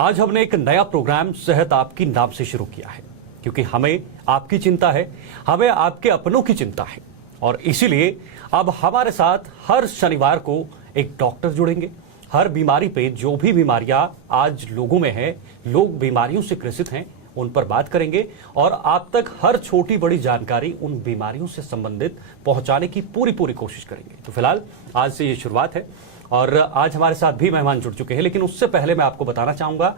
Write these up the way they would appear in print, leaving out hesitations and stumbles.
आज हमने एक नया प्रोग्राम सेहत आपकी नाम से शुरू किया है, क्योंकि हमें आपकी चिंता है, हमें आपके अपनों की चिंता है। और इसीलिए अब हमारे साथ हर शनिवार को एक डॉक्टर जुड़ेंगे। हर बीमारी पे, जो भी बीमारियां आज लोगों में है, लोग बीमारियों से ग्रसित हैं, उन पर बात करेंगे और आप तक हर छोटी बड़ी जानकारी उन बीमारियों से संबंधित पहुंचाने की पूरी कोशिश करेंगे। तो फिलहाल आज से ये शुरुआत है और आज हमारे साथ भी मेहमान जुड़ चुके हैं, लेकिन उससे पहले मैं आपको बताना चाहूंगा,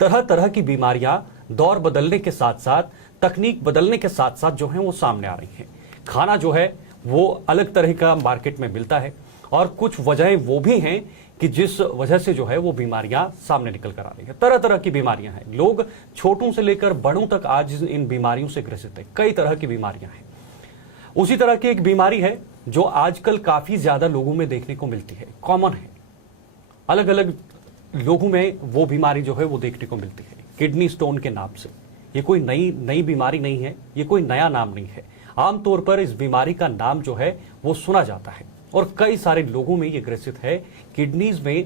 तरह तरह की बीमारियां दौर बदलने के साथ साथ, तकनीक बदलने के साथ साथ जो है वो सामने आ रही हैं। खाना जो है वो अलग तरह का मार्केट में मिलता है और कुछ वजहें वो भी हैं कि जिस वजह से जो है वो बीमारियां सामने निकल कर आ रही है। तरह तरह की बीमारियां हैं, लोग छोटों से लेकर बड़ों तक आज इन बीमारियों से ग्रसित है। कई तरह की बीमारियां हैं। उसी तरह की एक बीमारी है जो आजकल काफी ज्यादा लोगों में देखने को मिलती है, कॉमन है, अलग अलग लोगों में वो बीमारी जो है वो देखने को मिलती है, किडनी स्टोन के नाम से। ये कोई नई बीमारी नहीं है, ये कोई नया नाम नहीं है। आमतौर पर इस बीमारी का नाम जो है वो सुना जाता है और कई सारे लोगों में ये ग्रसित है। किडनीज में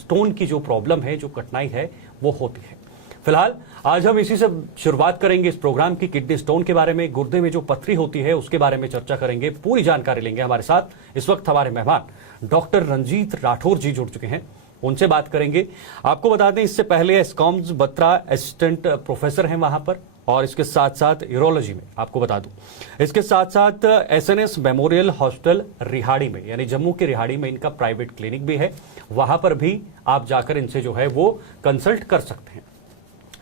स्टोन की जो प्रॉब्लम है, जो कठिनाई है, वो होती है। फिलहाल आज हम इसी से शुरुआत करेंगे इस प्रोग्राम की। किडनी स्टोन के बारे में, गुर्दे में जो पथरी होती है उसके बारे में चर्चा करेंगे, पूरी जानकारी लेंगे। हमारे साथ इस वक्त हमारे मेहमान डॉक्टर रंजीत राठौर जी जुड़ चुके हैं, उनसे बात करेंगे। आपको बता दें, इससे पहले एस्कॉम्स बत्रा असिस्टेंट प्रोफेसर हैं वहां पर, और इसके साथ साथ यूरोलॉजी में आपको बता दूं, इसके साथ साथ एसएनएस मेमोरियल हॉस्पिटल रिहाड़ी में, यानी जम्मू के रिहाड़ी में इनका प्राइवेट क्लिनिक भी है। वहां पर भी आप जाकर इनसे जो है वो कंसल्ट कर सकते हैं।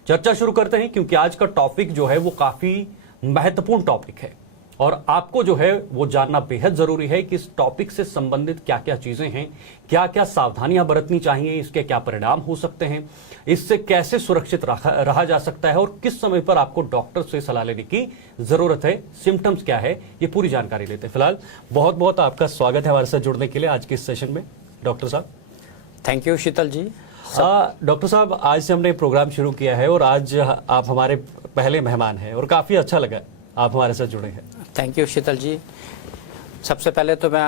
चर्चा शुरू करते हैं, क्योंकि आज का टॉपिक जो है वो काफी महत्वपूर्ण टॉपिक है और आपको जो है वो जानना बेहद जरूरी है कि इस टॉपिक से संबंधित क्या क्या चीजें हैं, क्या क्या सावधानियां बरतनी चाहिए, इसके क्या परिणाम हो सकते हैं, इससे कैसे सुरक्षित रहा जा सकता है और किस समय पर आपको डॉक्टर से सलाह लेने की जरूरत है, सिम्टम्स क्या है, ये पूरी जानकारी लेते हैं। फिलहाल बहुत बहुत आपका स्वागत है हमारे साथ जुड़ने के लिए आज के इस सेशन में, डॉक्टर साहब। Thank you Sheetal ji. Doctor साहब, आज से हमने प्रोग्राम शुरू किया है और आज आप हमारे पहले मेहमान हैं और काफी अच्छा लगा आप हमारे साथ जुड़े हैं। थैंक यू शीतल जी। सबसे पहले तो मैं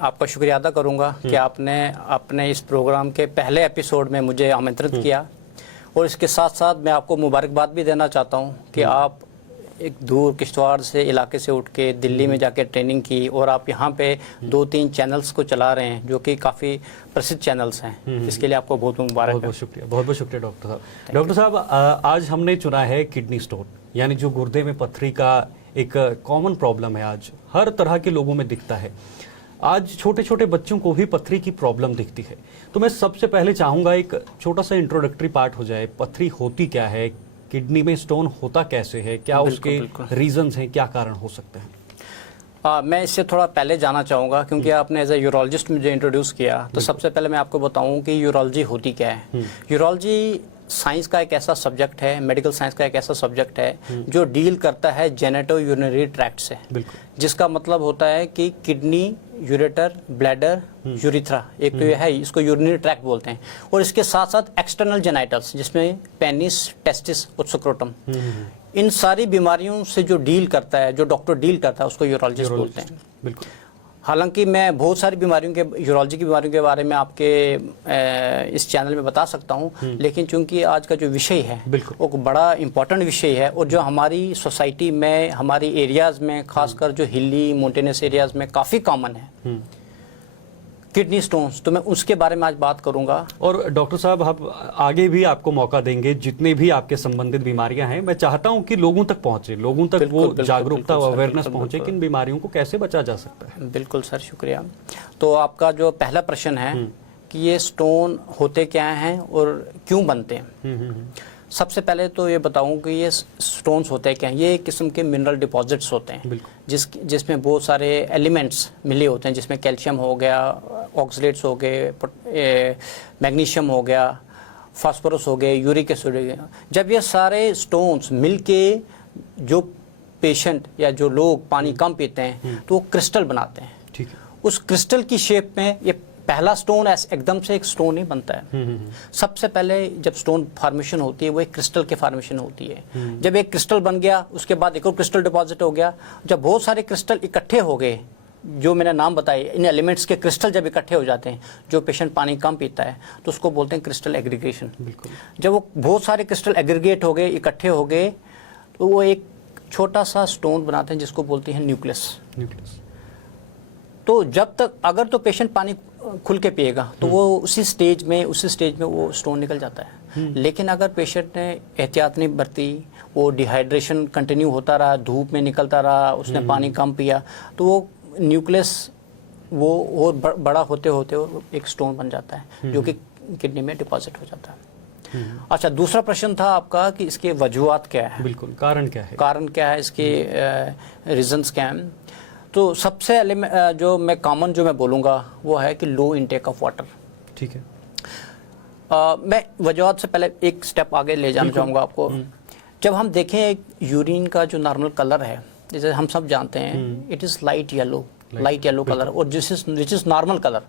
आपका शुक्रिया अदा करूंगा कि आपने अपने इस प्रोग्राम के पहले एपिसोड में मुझे आमंत्रित किया, और इसके साथ साथ मैं आपको मुबारकबाद भी देना चाहता हूं कि आप एक दूर किश्तवाड़ से इलाके से उठ के दिल्ली में जाके ट्रेनिंग की और आप यहाँ पे 2-3 चैनल्स को चला रहे हैं जो कि काफ़ी प्रसिद्ध चैनल्स हैं। इसके लिए आपको बहुत बहुत मुबारक। बहुत शुक्रिया, बहुत शुक्रिया डॉक्टर साहब। डॉक्टर साहब, आज हमने चुना है किडनी स्टोन, यानी जो गुर्दे में पथरी का एक कॉमन प्रॉब्लम है, आज हर तरह के लोगों में दिखता है। आज छोटे छोटे बच्चों को भी पथरी की प्रॉब्लम दिखती है। तो मैं सबसे पहले चाहूंगा एक छोटा सा इंट्रोडक्टरी पार्ट हो जाए, पथरी होती क्या है, किडनी में स्टोन होता कैसे है, क्या उसके रीजंस हैं, क्या कारण हो सकते हैं। मैं इससे थोड़ा पहले जाना चाहूँगा, क्योंकि आपने एज ए यूरोलॉजिस्ट मुझे इंट्रोड्यूस किया, तो सबसे पहले मैं आपको बताऊँ कि यूरोलॉजी होती क्या है। यूरोलॉजी साइंस का एक ऐसा सब्जेक्ट है, मेडिकल साइंस का एक ऐसा सब्जेक्ट है जो डील करता है जेनेटो यूरिनरी ट्रैक्ट से, जिसका मतलब होता है कि किडनी, यूरेटर, ब्लैडर, यूरिथ्रा, एक तो ये है, इसको यूरिनरी ट्रैक्ट बोलते हैं, और इसके साथ साथ एक्सटर्नल जेनाइटल्स जिसमें पेनिस, टेस्टिस और स्क्रोटम, इन सारी बीमारियों से जो डील करता है, जो डॉक्टर डील करता है, उसको यूरोलॉजिस्ट बोलते हैं। बिल्कुल। हालांकि मैं बहुत सारी बीमारियों के, यूरोलॉजी की बीमारियों के बारे में आपके इस चैनल में बता सकता हूं, लेकिन चूंकि आज का जो विषय है वो बड़ा इम्पोर्टेंट विषय है और जो हमारी सोसाइटी में, हमारी एरियाज़ में, खासकर जो हिली माउंटेनस एरियाज़ में काफ़ी कॉमन है, किडनी स्टोन्स, तो मैं उसके बारे में आज बात करूंगा। और डॉक्टर साहब, हम आगे भी आपको मौका देंगे, जितने भी आपके संबंधित बीमारियां हैं, मैं चाहता हूं कि लोगों तक पहुंचे, लोगों तक वो जागरूकता, अवेयरनेस पहुंचे कि इन बीमारियों को कैसे बचा जा सकता है। बिल्कुल सर, शुक्रिया। तो आपका जो पहला प्रश्न है कि ये स्टोन होते क्या हैं और क्यों बनते हैं, सबसे पहले तो ये बताऊं कि ये स्टोन्स होते हैं क्या हैं। ये एक किस्म के मिनरल डिपॉजिट्स होते हैं जिसमें बहुत सारे एलिमेंट्स मिले होते हैं, जिसमें कैल्शियम हो गया, ऑक्सलेट्स हो गए, मैग्नीशियम हो गया, फास्फोरस हो गए, यूरिक एसिड हो गया। जब ये सारे स्टोन्स मिलके जो पेशेंट या जो लोग पानी कम पीते हैं तो वो क्रिस्टल बनाते हैं। ठीक है। उस क्रिस्टल की शेप में ये पहला स्टोन एकदम से एक स्टोन ही बनता है। सबसे पहले जब स्टोन फॉर्मेशन होती है वो एक क्रिस्टल के फॉर्मेशन होती है। जब एक क्रिस्टल बन गया उसके बाद एक और क्रिस्टल डिपॉजिट हो गया। जब बहुत सारे क्रिस्टल इकट्ठे हो गए जो मैंने नाम बताए, इन एलिमेंट्स के क्रिस्टल जब इकट्ठे हो जाते हैं, जो पेशेंट पानी कम पीता है तो उसको बोलते हैं क्रिस्टल एग्रीगेशन। जब वो बहुत सारे क्रिस्टल एग्रीगेट हो गए, इकट्ठे हो गए, तो वो एक छोटा सा स्टोन बनाते हैं जिसको बोलते हैं न्यूक्लियस। तो जब तक अगर तो पेशेंट पानी खुल के पिएगा तो वो उसी स्टेज में वो स्टोन निकल जाता है। लेकिन अगर पेशेंट ने एहतियात नहीं बरती, वो डिहाइड्रेशन कंटिन्यू होता रहा, धूप में निकलता रहा, उसने पानी कम पिया, तो वो न्यूक्लियस वो और बड़ा होते होते एक स्टोन बन जाता है जो कि किडनी में डिपॉजिट हो जाता है। अच्छा, दूसरा प्रश्न था आपका कि इसके वजूहात क्या है। बिल्कुल, कारण क्या है, इसके रीजंस क्या हैं। तो सबसे जो मैं बोलूँगा वो है कि लो इनटेक ऑफ वाटर। ठीक है। मैं वजूहात से पहले एक स्टेप आगे ले जाना चाहूँगा आपको। जब हम देखें यूरिन का जो नॉर्मल कलर है, जैसे हम सब जानते हैं, it is light yellow colour, और विच इज़ नॉर्मल कलर,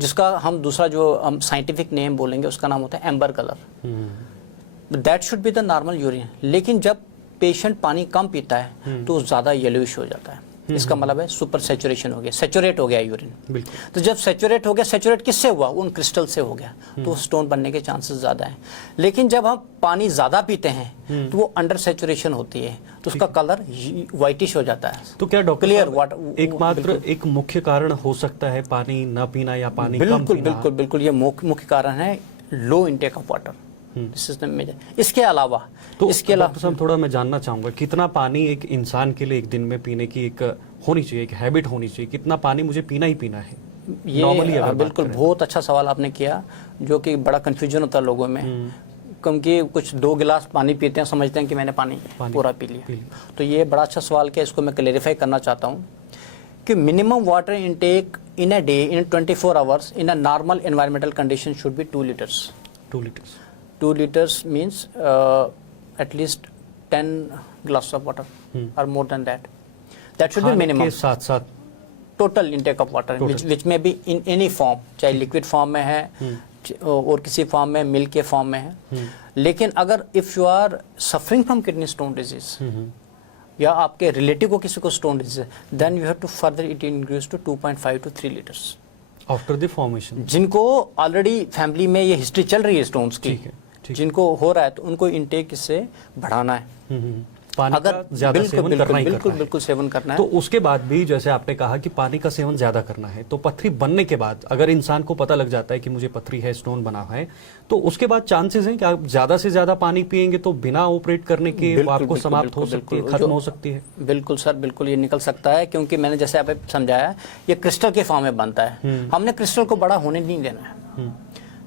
जिसका हम दूसरा जो हम साइंटिफिक नेम बोलेंगे उसका नाम होता है amber colour. That should be the normal urine. लेकिन जब पेशेंट पानी कम पीता है तो ज़्यादा येलोइश हो जाता है। इसका मतलब है सुपर सैचुरेशन हो गया, सैचुरेट हो गया यूरिन। तो जब सैचुरेट हो गया, सैचुरेट किससे हुआ? उन क्रिस्टल से हो गया, तो स्टोन बनने के चांसेस ज़्यादा हैं। लेकिन जब हम पानी ज़्यादा पीते हैं तो वो अंडर सैचुरेशन होती है, तो उसका कलर वाइटिश हो जाता है। तो क्या डॉक्टर क्लियर वाटर एकमात्र एक मुख्य कारण हो सकता है पानी न पीना या पानी कम पीना? बिल्कुल, ये मुख्य कारण है लो इनटेक ऑफ वाटर। इसके अलावा डॉक्टर साहब, थोड़ा मैं जानना चाहूंगा, कितना पानी एक इंसान के लिए एक दिन में पीने की एक होनी चाहिए, एक हैबिट होनी चाहिए, कितना पानी मुझे पीना ही पीना है ये? बिल्कुल, बहुत अच्छा सवाल आपने किया, जो कि बड़ा कंफ्यूजन होता है लोगों में, क्योंकि कुछ 2 गिलास पानी पीते हैं, समझते हैं कि मैंने पानी पूरा पी लिया। तो ये बड़ा अच्छा सवाल किया, इसको मैं क्लेरिफाई करना चाहता हूँ कि minimum water intake in a day in 24 hours in a normal environmental condition should be 2 litres. 2 liters means at least 10 glasses of water or more than that. That should be minimum. के साथ total intake of water, which may be in any form, चाहे liquid form में है और किसी form में, milk के form में है। लेकिन अगर if you are suffering from kidney stone disease या आपके रिलेटिव को किसी को stone disease, then you have to further it increase to 2.5 to 3 liters after the formation. जिनको ऑलरेडी फैमिली में ये हिस्ट्री चल रही है स्टोन्स की, जिनको हो रहा है, तो उनको इनटेक इससे बढ़ाना है। पानी अगर का ज्यादा सेवन करना ही करना है। बिल्कुल सेवन करना है। तो उसके बाद भी जैसे आपने कहा कि पानी का सेवन ज्यादा करना है, तो पथरी बनने के बाद अगर इंसान को पता लग जाता है कि मुझे पथरी है, स्टोन बना है, तो उसके बाद चांसेस हैं कि आप ज्यादा से ज्यादा पानी पिएंगे तो बिना ऑपरेट करने के आपको समाप्त हो सकती है, खत्म हो सकती है? बिल्कुल सर, बिल्कुल ये निकल सकता है, क्योंकि मैंने जैसे आपने समझाया, ये क्रिस्टल के फॉर्म में बनता है। हमने क्रिस्टल को बड़ा होने नहीं देना है।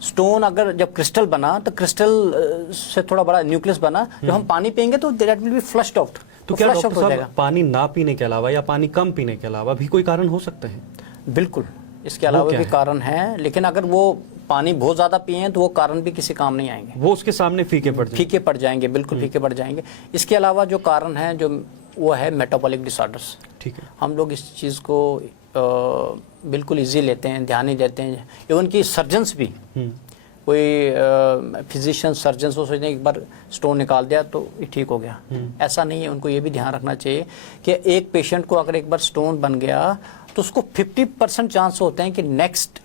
स्टोन अगर जब क्रिस्टल बना तो क्रिस्टल से थोड़ा बड़ा न्यूक्लियस बना, जब हम पानी पिएंगे तो that will be flushed out. तो क्या डॉक्टर साहब, पानी ना पीने के अलावा या पानी कम पीने के अलावा भी कोई कारण हो सकते हैं? बिल्कुल, इसके अलावा भी कारण है, लेकिन अगर वो पानी बहुत ज्यादा पिए तो वो कारण भी किसी काम नहीं आएंगे, वो उसके सामने फीके पड़ जाएंगे। बिल्कुल फीके पड़ जाएंगे। इसके अलावा जो कारण है, जो वो है मेटाबॉलिक डिसऑर्डर्स। ठीक है, हम लोग इस चीज़ को बिल्कुल इजी लेते हैं, ध्यान नहीं देते हैं। इवन की सर्जन्स भी, कोई फिजिशियन सर्जन वो सोचते हैं एक बार स्टोन निकाल दिया तो ठीक हो गया, ऐसा नहीं है। उनको ये भी ध्यान रखना चाहिए कि एक पेशेंट को अगर एक बार स्टोन बन गया तो उसको 50% चांस होते हैं कि नेक्स्ट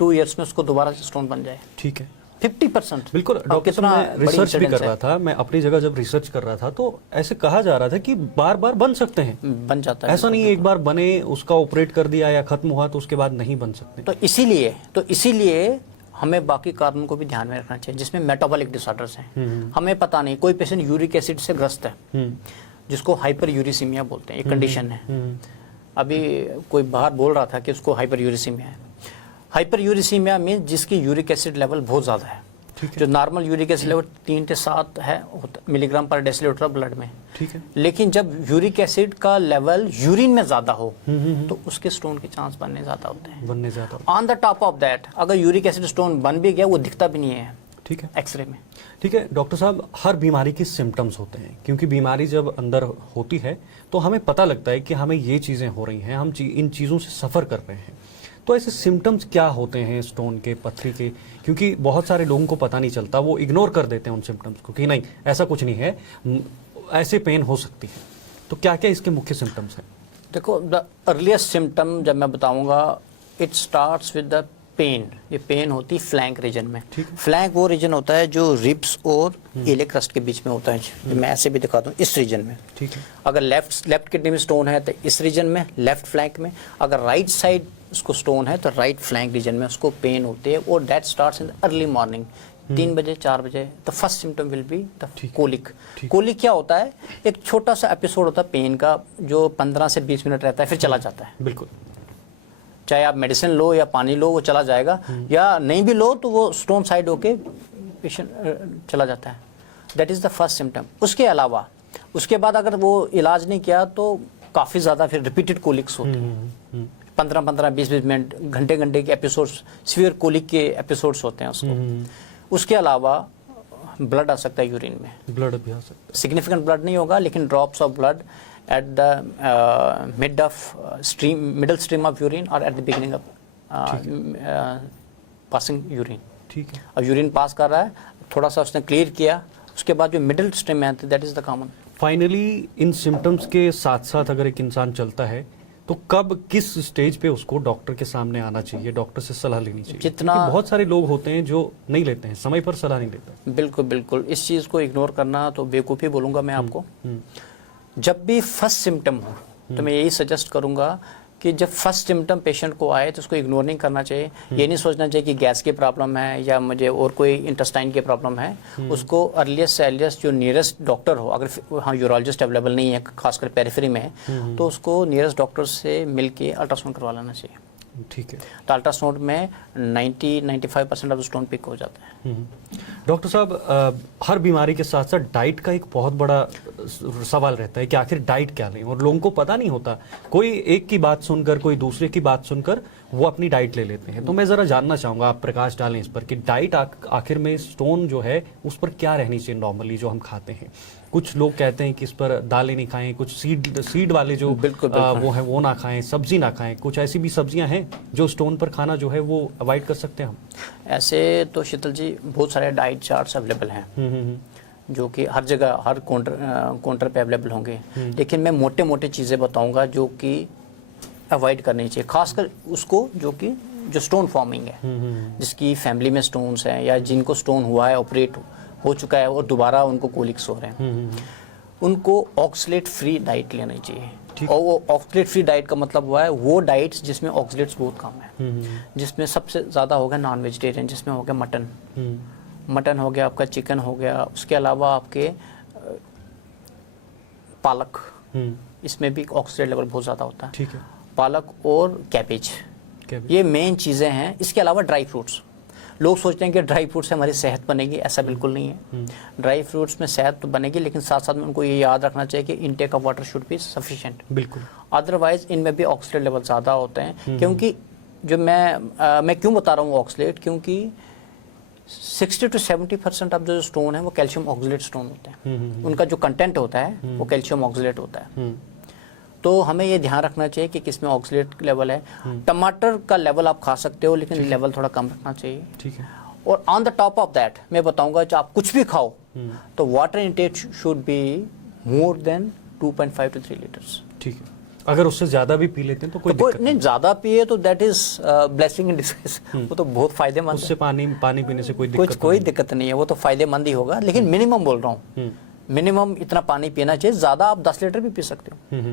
2 years में उसको दोबारा स्टोन बन जाए। ठीक है, 50%। बिल्कुल डॉक्टर साहब, मैं रिसर्च भी कर रहा था, मैं अपनी जगह जब रिसर्च कर रहा था तो ऐसे कहा जा रहा था कि बार बार बन सकते हैं, बन जाता है। ऐसा नहीं एक बार बने, उसका ऑपरेट कर दिया या खत्म हुआ तो उसके बाद नहीं बन सकते। तो इसीलिए हमें बाकी कारणों को भी ध्यान में रखना चाहिए, जिसमें मेटाबॉलिक डिसऑर्डर्स हैं। हमें पता नहीं, कोई पेशेंट यूरिक एसिड से ग्रस्त है, जिसको हाइपर यूरिसीमिया बोलते हैं, एक कंडीशन है। अभी कोई बाहर बोल रहा था कि उसको हाइपर यूरिसीमिया है। हाइपर यूरिसीमिया मीन जिसकी यूरिक एसिड लेवल बहुत ज़्यादा है। जो नॉर्मल यूरिक एसिड लेवल 3 से 7 है मिलीग्राम पर डेसीलीटर ब्लड में। ठीक है, लेकिन जब यूरिक एसिड का लेवल यूरिन में ज्यादा हो तो उसके स्टोन के चांस बनने ज्यादा होते हैं। On the top of that, अगर यूरिक एसिड स्टोन बन भी गया, वो दिखता भी नहीं है। ठीक है, एक्सरे में। ठीक है डॉक्टर साहब, हर बीमारी के सिम्टम्स होते हैं, क्योंकि बीमारी जब अंदर होती है तो हमें पता लगता है कि हमें ये चीज़ें हो रही हैं, हम इन चीज़ों से सफ़र कर रहे हैं। तो ऐसे सिम्टम्स क्या होते हैं स्टोन के, पथरी के? क्योंकि बहुत सारे लोगों को पता नहीं चलता, वो इग्नोर कर देते हैं उन सिम्टम्स को कि नहीं ऐसा कुछ नहीं है, ऐसे पेन हो सकती है। तो क्या क्या इसके मुख्य सिम्टम्स हैं? देखो, द अर्लीस्ट सिम्टम जब मैं बताऊंगा, it starts with the pain. ये पेन होती है फ्लैंक रीजन में। फ्लैंक वो रीजन होता है जो रिब्स और इलियक क्रस्ट के बीच में होता है। मैं ऐसे भी दिखाता हूँ, इस रीजन में। ठीक है। अगर लेफ्ट किडनी में स्टोन है तो इस रीजन में, लेफ्ट फ्लैंक में। अगर राइट साइड उसको स्टोन है तो राइट फ्लैंक रीजन में उसको पेन होती है, और that starts in early morning 3 बजे 4 बजे। The first symptom will be the colic. Colic क्या होता है? एक छोटा सा एपिसोड होता है पेन का, जो 15 से 20 मिनट रहता है, फिर चला जाता है। बिल्कुल। चाहे आप मेडिसिन लो या पानी लो, वो चला जाएगा, या नहीं भी लो तो वो स्टोन साइड होके पेशेंट चला जाता है। That is the first symptom. उसके अलावा उसके बाद अगर वो इलाज नहीं किया तो काफ़ी ज़्यादा फिर रिपीटेड कोलिक्स होते हैं। 15-15, 20-20 मिनट, घंटे के एपिसोड्स, सीवियर कोलिक के एपिसोड्स होते हैं उसको। उसके अलावा ब्लड आ सकता है यूरिन में। ब्लड भी आ सकता है। सिग्निफिकेंट ब्लड नहीं होगा, लेकिन drops of blood at the middle stream of urine or at the beginning of passing urine। ठीक है। अब यूरिन पास कर रहा है, थोड़ा सा उसने क्लियर किया, उसके बाद जो मिडिल स्ट्रीम में आती है, that is the common. Finally in symptoms के साथ साथ अगर एक इंसान चलता है तो कब किस स्टेज पे उसको डॉक्टर के सामने आना चाहिए, डॉक्टर से सलाह लेनी चाहिए? जितना बहुत सारे लोग होते हैं जो नहीं लेते हैं, समय पर सलाह नहीं लेते। बिल्कुल बिल्कुल, इस चीज़ को इग्नोर करना तो बेवकूफ़ी बोलूँगा मैं आपको। जब भी फर्स्ट सिम्टम हो तो मैं यही सजेस्ट करूंगा कि जब फर्स्ट सिम्टम पेशेंट को आए तो उसको इग्नोर नहीं करना चाहिए। ये नहीं सोचना चाहिए कि गैस की प्रॉब्लम है या मुझे और कोई इंटेस्टाइन की प्रॉब्लम है। उसको अर्लीस्ट से अर्लीस्ट जो नियरेस्ट डॉक्टर हो, अगर हाँ यूरोलॉजिस्ट अवेलेबल नहीं है, खासकर पेरिफेरी में है, तो उसको नियरेस्ट डॉक्टर से मिल के अल्ट्रासाउंड करवा लेना चाहिए। ठीक है। तो अल्ट्रासाउंड में 90-95% ऑफ स्टोन पिक हो जाता है। डॉक्टर साहब, हर बीमारी के साथ साथ डाइट का एक बहुत बड़ा सवाल रहता है कि आखिर डाइट क्या लें, और लोगों को पता नहीं होता। कोई एक की बात सुनकर, कोई दूसरे की बात सुनकर वो अपनी डाइट ले लेते हैं। तो मैं ज़रा जानना चाहूँगा, आप प्रकाश डालें इस पर कि डाइट आखिर में स्टोन जो है उस पर क्या रहनी चाहिए नॉर्मली जो हम खाते हैं। कुछ लोग कहते हैं कि इस पर दालें नहीं खाएं, कुछ सीड वाले जो वो है वो ना खाएं, सब्जी ना खाएं। कुछ ऐसी भी सब्जियां हैं जो स्टोन पर खाना जो है वो अवॉइड कर सकते हैं हम। ऐसे तो शीतल जी बहुत सारे डाइट चार्ट्स अवेलेबल हैं जो कि हर जगह, हर काउंटर पे अवेलेबल होंगे, लेकिन मैं मोटे मोटे चीज़ें बताऊंगा जो कि अवॉइड करनी चाहिए, खासकर उसको जो स्टोन फॉर्मिंग है, जिसकी फैमिली में स्टोन्स हैं या जिनको स्टोन हुआ है, ऑपरेट हो चुका है और दोबारा उनको कोलिक्स हो रहे हैं, उनको ऑक्सलेट फ्री डाइट लेनी चाहिए। और वो ऑक्सलेट फ्री डाइट का मतलब हुआ है वो डाइट्स जिसमें ऑक्सलेट्स बहुत कम है, जिसमें सबसे ज़्यादा हो गया नॉन वेजिटेरियन, जिसमें हो गया मटन हो गया, आपका चिकन हो गया, उसके अलावा आपके पालक, इसमें भी ऑक्सीडेट लेवल बहुत ज़्यादा होता है। ठीक है। पालक और कैबेज, ये मेन चीज़ें हैं। इसके अलावा ड्राई फ्रूट्स, लोग सोचते हैं कि ड्राई फ्रूट से हमारी सेहत बनेगी, ऐसा बिल्कुल नहीं है। ड्राई फ्रूट्स में सेहत तो बनेगी, लेकिन साथ साथ में उनको ये याद रखना चाहिए कि intake of water should be sufficient. बिल्कुल। अदरवाइज इनमें भी ऑक्सीडेट लेवल ज़्यादा होते हैं, क्योंकि जो मैं क्यों बता रहा हूँ ऑक्सीडेट, क्योंकि 60 to 70% ऑफ जो स्टोन है वो कैल्शियम ऑक्सीलेट स्टोन होते हैं। उनका जो कंटेंट होता है वो कैल्शियम ऑक्सीलेट होता है। तो हमें ये ध्यान रखना चाहिए कि किसमें ऑक्सीलेट लेवल है। टमाटर का लेवल आप खा सकते हो, लेकिन लेवल थोड़ा कम रखना चाहिए। ठीक है। और on the top of that मैं बताऊंगा, जो आप कुछ भी खाओ तो water intake should be more than 2.5 to 3 litres. ठीक है। अगर उससे ज्यादा भी पी लेते हैं तो कोई दिक्कत नहीं, ज्यादा पिए तो that is blessing in disguise, वो तो बहुत फायदेमंद है। उससे पानी पीने से कोई दिक्कत नहीं है, वो तो फायदेमंद ही होगा, लेकिन मिनिमम बोल रहा हूँ, मिनिमम इतना पानी पीना चाहिए। ज्यादा आप 10 लीटर भी पी सकते हो।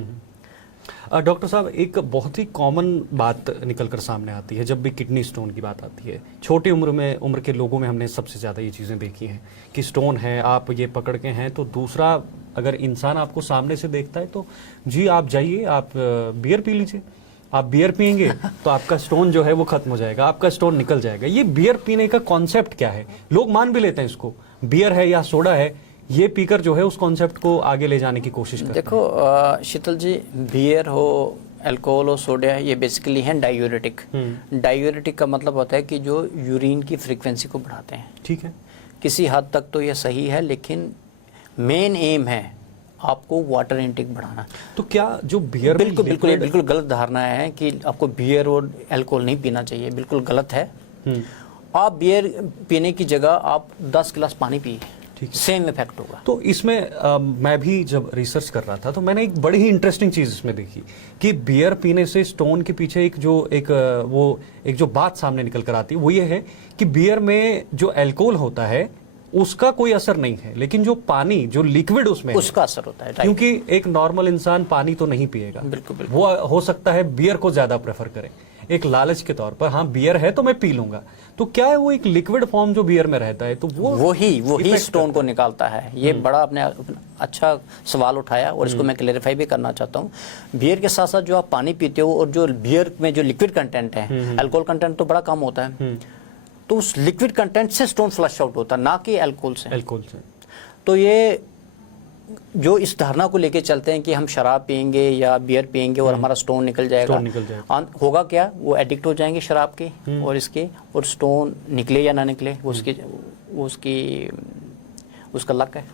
डॉक्टर साहब, एक बहुत ही कॉमन बात निकलकर सामने आती है जब भी किडनी स्टोन की बात आती है। छोटी उम्र के लोगों में हमने सबसे ज़्यादा ये चीज़ें देखी हैं कि स्टोन है, आप ये पकड़ के हैं, तो दूसरा अगर इंसान आपको सामने से देखता है तो जी आप जाइए, आप बियर पी लीजिए। आप बियर पियेंगे तो आपका स्टोन जो है वो खत्म हो जाएगा, आपका स्टोन निकल जाएगा। ये बियर पीने का कॉन्सेप्ट क्या है? लोग मान भी लेते हैं इसको, बियर है या सोडा है, ये पीकर जो है उस कॉन्सेप्ट को आगे ले जाने की कोशिश करते हैं। देखो शीतल जी, बियर हो, अल्कोहल हो, सोडा है, ये बेसिकली हैं डायूरेटिक। डायूरेटिक का मतलब होता है कि जो यूरिन की फ्रीक्वेंसी को बढ़ाते हैं। ठीक है। किसी हद तक तो ये सही है, लेकिन मेन एम है आपको वाटर इनटेक बढ़ाना। तो क्या जो बियर, बिल्कुल गलत धारणा है कि आपको बियर और अल्कोहल नहीं पीना चाहिए, बिल्कुल गलत है। आप बियर पीने की जगह आप 10 गिलास पानी पिए। सेम इफेक्ट होगा। तो इसमें मैं भी जब रिसर्च कर रहा था तो मैंने एक बड़ी ही इंटरेस्टिंग चीज इसमें देखी कि बियर पीने से स्टोन के पीछे एक जो बात सामने निकल कर आती है वो ये है कि बियर में जो अल्कोहल होता है उसका कोई असर नहीं है, लेकिन जो पानी जो लिक्विड उसमें उसका असर होता है, क्योंकि एक नॉर्मल इंसान पानी तो नहीं पिएगा। बिल्कुल बिल्कुल। वो हो सकता है बियर को ज्यादा प्रेफर करे एक लालच के तौर पर, हाँ बियर है तो मैं पी लूंगा। तो क्या है वो एक लिक्विड फॉर्म जो बियर में रहता है तो वही स्टोन को निकालता है। ये बड़ा आपने अच्छा सवाल उठाया और इसको मैं क्लेरिफाई भी करना चाहता हूँ। बियर के साथ साथ जो आप पानी पीते हो और जो बियर में जो लिक्विड कंटेंट है, अल्कोहल कंटेंट तो बड़ा कम होता है, तो उस लिक्विड कंटेंट से स्टोन फ्लश आउट होता है, ना कि अल्कोहल से। तो ये जो इस धारणा को लेके चलते हैं कि हम शराब पियेंगे या बियर पियेंगे और हमारा स्टोन निकल जाएगा, होगा क्या, वो एडिक्ट हो जाएंगे शराब के और इसके, और स्टोन निकले या ना निकले उसका लक है।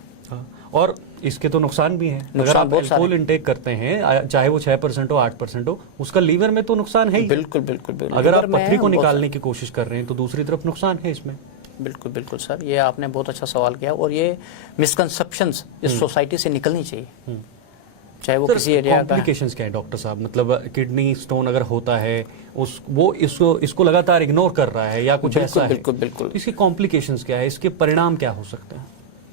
और इसके तो नुकसान भी हैं। अगर आप अल्कोहल इंटेक करते हैं, चाहे वो 6% हो 8% हो, उसका लीवर में तो नुकसान है ही। बिल्कुल बिल्कुल बिल्कुल। अगर आप पथरी को निकालने की कोशिश कर रहे हैं तो दूसरी तरफ नुकसान है इसमें। बिल्कुल बिल्कुल सर, ये आपने बहुत अच्छा सवाल किया और ये मिसकंसेप्शंस इस सोसाइटी से निकलनी चाहिए, चाहे वो किसी एरिया का। कॉम्प्लिकेशंस क्या है डॉक्टर साहब, मतलब किडनी स्टोन अगर होता है इसको लगातार इग्नोर कर रहा है या कुछ ऐसा है, बिल्कुल इसकी कॉम्प्लिकेशंस क्या है, इसके परिणाम क्या हो सकते हैं?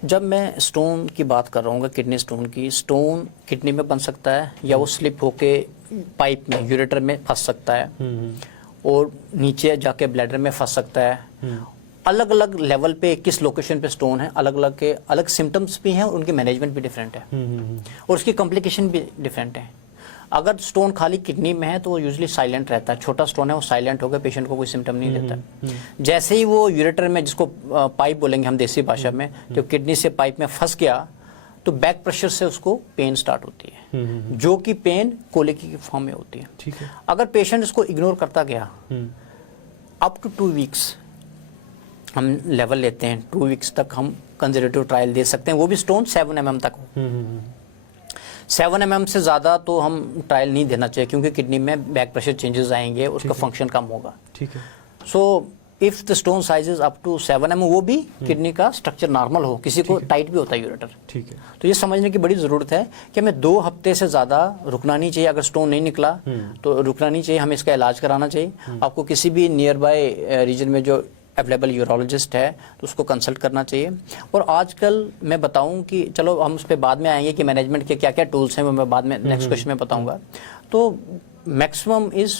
जब मैं स्टोन की बात कर रहा हूँ, किडनी स्टोन की, स्टोन किडनी में बन सकता है या वो स्लिप होके पाइप में यूरेटर में फंस सकता है और नीचे जाके ब्लैडर में फंस सकता है। अलग अलग लेवल पे किस लोकेशन पे स्टोन है, अलग अलग के अलग सिम्टम्स भी हैं और उनके मैनेजमेंट भी डिफरेंट है और उसकी कॉम्प्लिकेशन भी डिफरेंट है। अगर स्टोन खाली किडनी में है तो वो यूजुअली साइलेंट रहता है, छोटा स्टोन है वो साइलेंट होकर पेशेंट को कोई सिम्टम नहीं देता। जैसे ही वो यूरेटर में, जिसको पाइप बोलेंगे हम देसी भाषा में, जब किडनी से पाइप में फंस गया तो बैक प्रेशर से उसको पेन स्टार्ट होती है, जो कि पेन कोलिकी की फॉर्म में होती है। ठीक है। अगर पेशेंट इसको इग्नोर करता गया अप टू 2 वीक्स हम लेवल लेते हैं, 2 वीक्स तक हम कंजर्वेटिव ट्रायल दे सकते हैं, वो भी स्टोन 7 mm तक हो। 7 mm से ज़्यादा तो हम ट्रायल नहीं देना चाहिए क्योंकि किडनी में बैक प्रेशर चेंजेस आएंगे, उसका फंक्शन कम होगा। ठीक है। So if the stone size is up to 7 mm, वो भी किडनी का स्ट्रक्चर नॉर्मल हो, किसी को टाइट भी होता है यूरेटर। ठीक है। तो ये समझने की बड़ी ज़रूरत है कि हमें 2 हफ्ते से ज़्यादा रुकना नहीं चाहिए। अगर स्टोन नहीं निकला तो रुकना नहीं चाहिए, हमें इसका इलाज कराना चाहिए। आपको किसी भी नियर बाय रीजन में जो अवेलेबल यूरोलॉजिस्ट है तो उसको कंसल्ट करना चाहिए। और आजकल मैं बताऊं कि चलो हम उस पर बाद में आएंगे कि मैनेजमेंट के क्या क्या टूल्स हैं, वो मैं बाद में नेक्स्ट क्वेश्चन में बताऊंगा। तो मैक्सिमम इज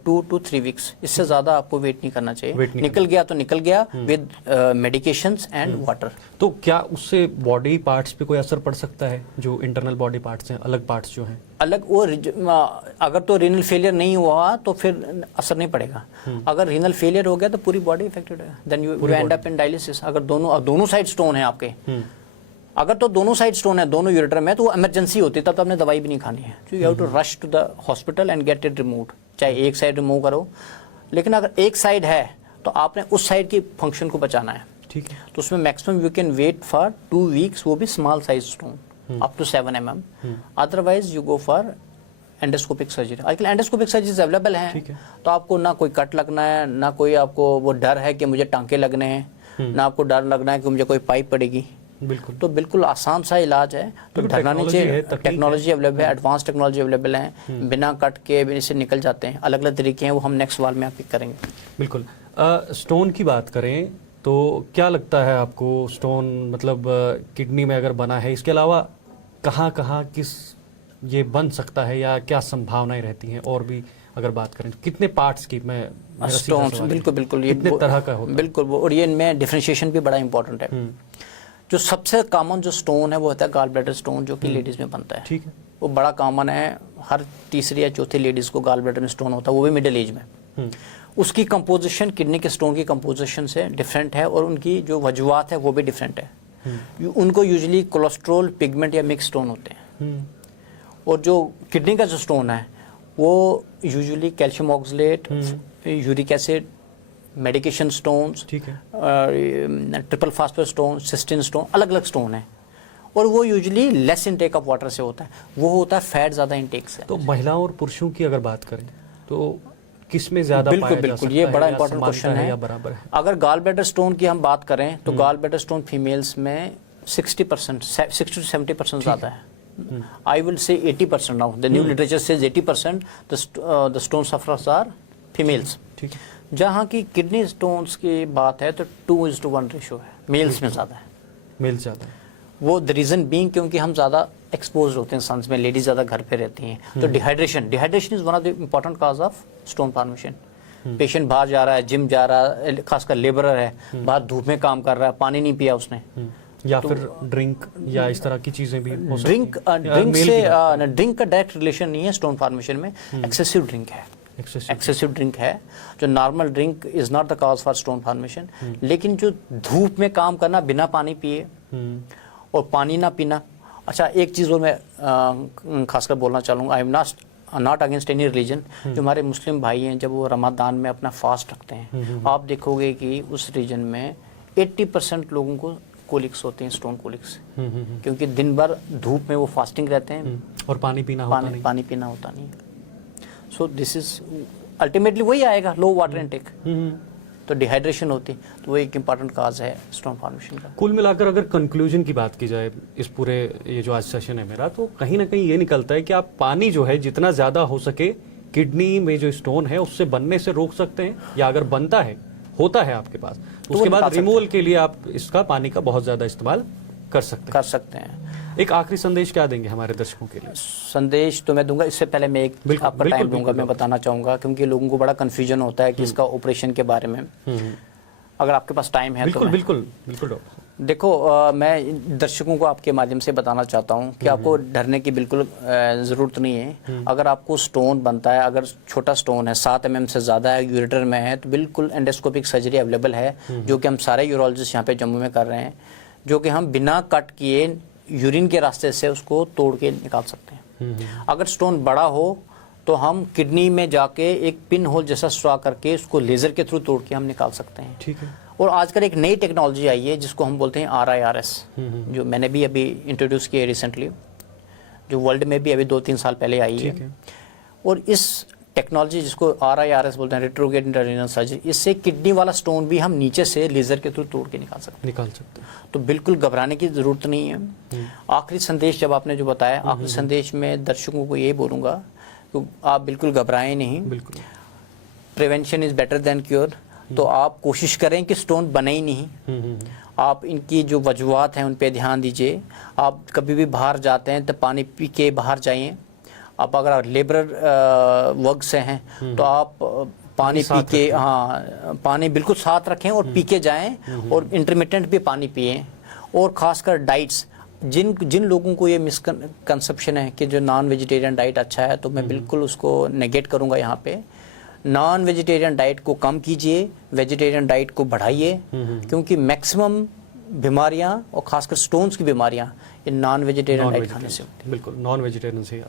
2 to 3 वीक्स, इससे ज़्यादा आपको वेट नहीं करना चाहिए। निकल गया तो निकल गया विद मेडिकेशंस एंड वाटर। तो क्या उससे बॉडी पार्ट्स पे कोई असर पड़ सकता है, जो इंटरनल बॉडी पार्ट्स हैं, अलग पार्ट्स जो हैं? अलग वो अगर तो रीनल फेलियर नहीं हुआ तो फिर असर नहीं पड़ेगा। अगर रीनल फेलियर हो गया तो पूरी बॉडी इफेक्टेड है, then you end up in dialysis. अगर दोनों साइड स्टोन है आपके, अगर तो दोनों साइड स्टोन है दोनों यूरेटर में, तो वो इमरजेंसी होती है, तब तो आपने दवाई भी नहीं खानी है। You have to rush to the hospital and get it removed, चाहे एक साइड रिमूव करो। लेकिन अगर एक साइड है तो आपने उस साइड की फंक्शन को बचाना है। ठीक है। तो उसमें maximum you can wait for 2 weeks, वो भी small size stone up to 7 mm। Otherwise you go for endoscopic surgery. आजकल एंडोस्कोपिक सर्जरीज अवेलेबल हैं, तो आपको ना कोई कट लगना है, ना कोई आपको वो डर है कि मुझे टांके लगने हैं, ना आपको डर लगना है कि मुझे कोई पाइप पड़ेगी। बिल्कुल। तो बिल्कुल आसान सा इलाज है। तो डरना नहीं चाहिए, टेक्नोलॉजी अवेलेबल है, एडवांस टेक्नोलॉजी अवेलेबल है, बिना कट के भी इससे निकल जाते हैं। अलग अलग तरीके हैं, वो हम नेक्स्ट सवाल में आप पिक करेंगे। बिल्कुल। स्टोन की बात करें तो क्या लगता है आपको, स्टोन मतलब किडनी में अगर बना है, इसके अलावा कहाँ कहाँ किस ये बन सकता है या क्या संभावनाएं रहती हैं? और भी अगर बात करें तो कितने पार्ट्स की, मैं स्टोन्स बिल्कुल ये कितने तरह का होता है? बिल्कुल, और ये इनमें डिफरेंशिएशन भी बड़ा इंपॉर्टेंट है। जो सबसे कॉमन जो स्टोन है वो होता है गॉल ब्लैडर स्टोन, जो कि लेडीज में बनता है। ठीक है। वो बड़ा कॉमन है, हर तीसरी या चौथी लेडीज को गॉल ब्लैडर में स्टोन होता है, वो भी मिडिल एज में। उसकी कंपोजिशन किडनी के स्टोन की कंपोजिशन से डिफरेंट है और उनकी जो वजूहात है वो भी डिफरेंट है। उनको यूजुअली कोलेस्ट्रॉल, पिगमेंट या मिक्स स्टोन होते हैं। और जो किडनी का जो स्टोन है वो usually calcium oxalate, uric acid, medication stones, ठीक है, triple phosphate stone, cysteine stone, अलग अलग स्टोन है। और वो usually less intake of water से होता है, वो होता है फैट ज़्यादा इनटेक से। तो महिलाओं और पुरुषों की अगर बात करें तो किसमें ज़्यादा पाया जा बिल्कुल, सकता ये है, बड़ा या इंपॉर्टेंट क्वेश्चन है। या बराबर है? अगर गॉल ब्लैडर स्टोन की हम बात करें तो गॉल ब्लैडर स्टोन फीमेल्स में 60%, 60 to 70% ज़्यादा है. I will say 80% now. The new literature says 80% the stone sufferers are females. ठीक है. जहाँ की किडनी स्टोन्स की बात है तो 2:1 रेशो है, मेल्स में ज़्यादा है. मेल ज़्यादा है. वो द रीज़न बीइंग क्योंकि हम ज़्यादा एक्सपोज होते हैं सन्स में, लेडीज ज़्यादा घर पे रहती हैं. तो dehydration is one of the important cause of stone formation. Patient बाहर जा रहा है, जिम जा रहा है, खासकर लेबरर है, बाहर धूप में काम कर रहा है, पानी नहीं पिया उसने, या फिर ड्रिंक या इस तरह की चीज़ें भी हो सकती ड्रिंक से ड्रिंक का डायरेक्ट रिलेशन नहीं है स्टोन फॉर्मेशन में. एक्सेसिव ड्रिंक है, एक्सेसिव ड्रिंक है. जो normal drink is not the cause for stone formation. लेकिन जो धूप में काम करना बिना पानी पिए और पानी ना पीना. अच्छा, एक चीज़ और मैं खासकर बोलना चाहूँगा, I am not against any religion. जो हमारे मुस्लिम भाई हैं जब वो रमज़ान में अपना फास्ट रखते हैं, आप देखोगे कि उस रीजन में 80% लोगों को कोलिक्स होते हैं, स्टोन कोलिक्स, क्योंकि दिन भर धूप में वो फास्टिंग रहते हैं और पानी पीना होता नहीं. सो दिस इज अल्टीमेटली वही आएगा, लो वाटर इनटेक, तो डिहाइड्रेशन होती, तो वो एक इम्पॉर्टेंट काज है स्टोन फॉर्मेशन का. कुल मिलाकर अगर कंक्लूजन की बात की जाए इस पूरे ये जो आज सेशन है मेरा, तो कहीं ना कहीं ये निकलता है कि आप पानी जो है जितना ज़्यादा हो सके किडनी में जो स्टोन है उससे बनने से रोक सकते हैं, या अगर बनता है, होता है आपके पास, तो उसके बाद रिमूवल के लिए आप इसका पानी का बहुत ज़्यादा इस्तेमाल कर सकते हैं. एक आखिरी संदेश क्या देंगे हमारे दर्शकों के लिए? संदेश तो मैं दूंगा, इससे पहले मैं एक आपका टाइम दूंगा, मैं बताना चाहूँगा, क्योंकि लोगों को बड़ा कन्फ्यूजन होता है कि इसका ऑपरेशन के बारे में. अगर आपके पास टाइम है तो बिल्कुल डॉक्टर. देखो, मैं दर्शकों को आपके माध्यम से बताना चाहता हूँ कि आपको डरने की बिल्कुल ज़रूरत नहीं है. अगर आपको स्टोन बनता है, अगर छोटा स्टोन है 7 mm से ज़्यादा है, यूरेटर में है, तो बिल्कुल एंडोस्कोपिक सर्जरी अवेलेबल है, जो कि हम सारे यूरोलॉजिस्ट यहाँ पे जम्मू में कर रहे हैं, जो कि हम बिना कट किए यूरिन के रास्ते से उसको तोड़ के निकाल सकते हैं. अगर स्टोन बड़ा हो तो हम किडनी में जाके एक पिन होल जैसा स्ट्रा करके उसको लेज़र के थ्रू तोड़ के हम निकाल सकते हैं. ठीक है. और आजकल एक नई टेक्नोलॉजी आई है जिसको हम बोलते हैं RIRS, जो मैंने भी अभी इंट्रोड्यूस किया है रिसेंटली, जो वर्ल्ड में भी अभी 2-3 साल पहले आई है. और इस टेक्नोलॉजी जिसको RIRS बोलते हैं, रेट्रोग्रेड इंट्रारेनल सर्जरी, इससे किडनी वाला स्टोन भी हम नीचे से लेज़र के थ्रू तोड़ के निकाल सकते हैं. तो बिल्कुल घबराने की ज़रूरत नहीं है. आखिरी संदेश जब आपने जो बताया, आखिरी संदेश में दर्शकों को ये बोलूँगा कि आप बिल्कुल घबराएं नहीं. बिल्कुल. Prevention is better than cure. तो आप कोशिश करें कि स्टोन बने ही नहीं. आप इनकी जो वजूहत हैं उन पे ध्यान दीजिए. आप कभी भी बाहर जाते हैं तो पानी पी के बाहर जाइए. आप अगर लेबर वर्क से हैं तो आप पानी पी के, हाँ, पानी बिल्कुल साथ रखें और पी के जाएँ, और इंटरमिटेंट भी पानी पिएं. और ख़ासकर डाइट्स, जिन लोगों को ये मिसकंसेप्शन है कि जो नॉन वेजिटेरियन डाइट अच्छा है, तो मैं बिल्कुल उसको नेगेट करूँगा यहाँ पे. नॉन वेजिटेरियन डाइट को कम कीजिए, वेजिटेरियन डाइट को बढ़ाइए, क्योंकि मैक्सिमम बीमारियाँ और खासकर स्टोन्स की बीमारियाँ ये नॉन वेजिटेरियन डाइट खाने से होती है. बिल्कुल, नॉन वेजिटेरियन से.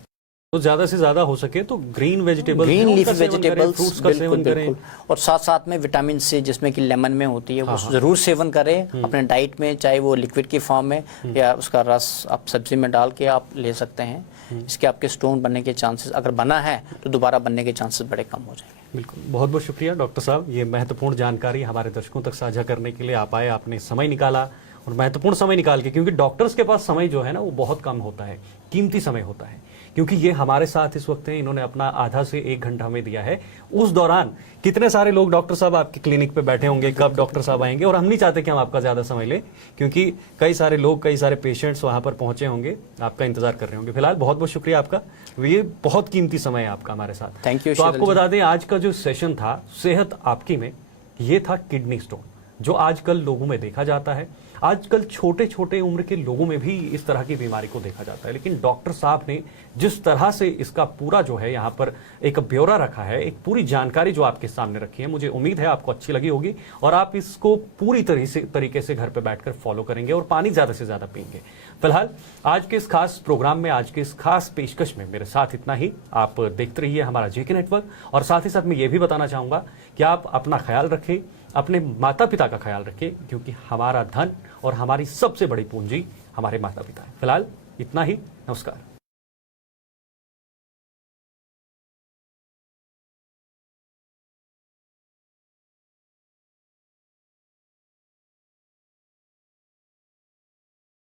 तो ज़्यादा से ज़्यादा हो सके तो green vegetables, green leaf vegetables, fruits का सेवन करें. और साथ साथ में विटामिन सी जिसमें कि लेमन में होती है, वो ज़रूर सेवन करें अपने डाइट में, चाहे वो लिक्विड की फॉर्म में या उसका रस आप सब्जी में डाल के आप ले सकते हैं. इसके आपके स्टोन बनने के चांसेस, अगर बना है तो दोबारा बनने के चांसेस बड़े कम हो जाएंगे. बिल्कुल. बहुत बहुत शुक्रिया डॉक्टर साहब, ये महत्वपूर्ण जानकारी हमारे दर्शकों तक साझा करने के लिए आप आए, आपने समय निकाला, और महत्वपूर्ण समय निकाल के, क्योंकि डॉक्टर्स के पास समय जो है ना वो बहुत कम होता है, कीमती समय होता है, क्योंकि ये हमारे साथ इस वक्त हैं, इन्होंने अपना आधा से 1 घंटा हमें दिया है. उस दौरान कितने सारे लोग डॉक्टर साहब आपके क्लिनिक पे बैठे होंगे, कब डॉक्टर साहब आएंगे, और हम नहीं चाहते कि हम आपका ज़्यादा समय लें, क्योंकि कई सारे लोग, कई सारे पेशेंट्स वहाँ पर पहुँचे होंगे, आपका इंतजार कर रहे होंगे. फिलहाल बहुत बहुत शुक्रिया आपका, ये बहुत कीमती समय है आपका हमारे साथ. Thank you. तो आपको बता दें, आज का जो सेशन था सेहत आपकी में, ये था किडनी स्टोन, जो आजकल लोगों में देखा जाता है. आजकल छोटे छोटे उम्र के लोगों में भी इस तरह की बीमारी को देखा जाता है, लेकिन डॉक्टर साहब ने जिस तरह से इसका पूरा जो है यहाँ पर एक ब्यौरा रखा है, एक पूरी जानकारी जो आपके सामने रखी है, मुझे उम्मीद है आपको अच्छी लगी होगी और आप इसको पूरी तरीके से घर पर बैठकर फॉलो करेंगे और पानी ज़्यादा से ज़्यादा पिएंगे. फिलहाल आज के इस खास प्रोग्राम में, आज के इस खास पेशकश में मेरे साथ इतना ही. आप देखते रहिए हमारा जेके नेटवर्क, और साथ ही साथ मैं ये भी बताना चाहूँगा कि आप अपना ख्याल रखें, अपने माता पिता का ख्याल रखें, क्योंकि हमारा धन और हमारी सबसे बड़ी पूंजी हमारे माता पिता है. फिलहाल इतना ही. नमस्कार.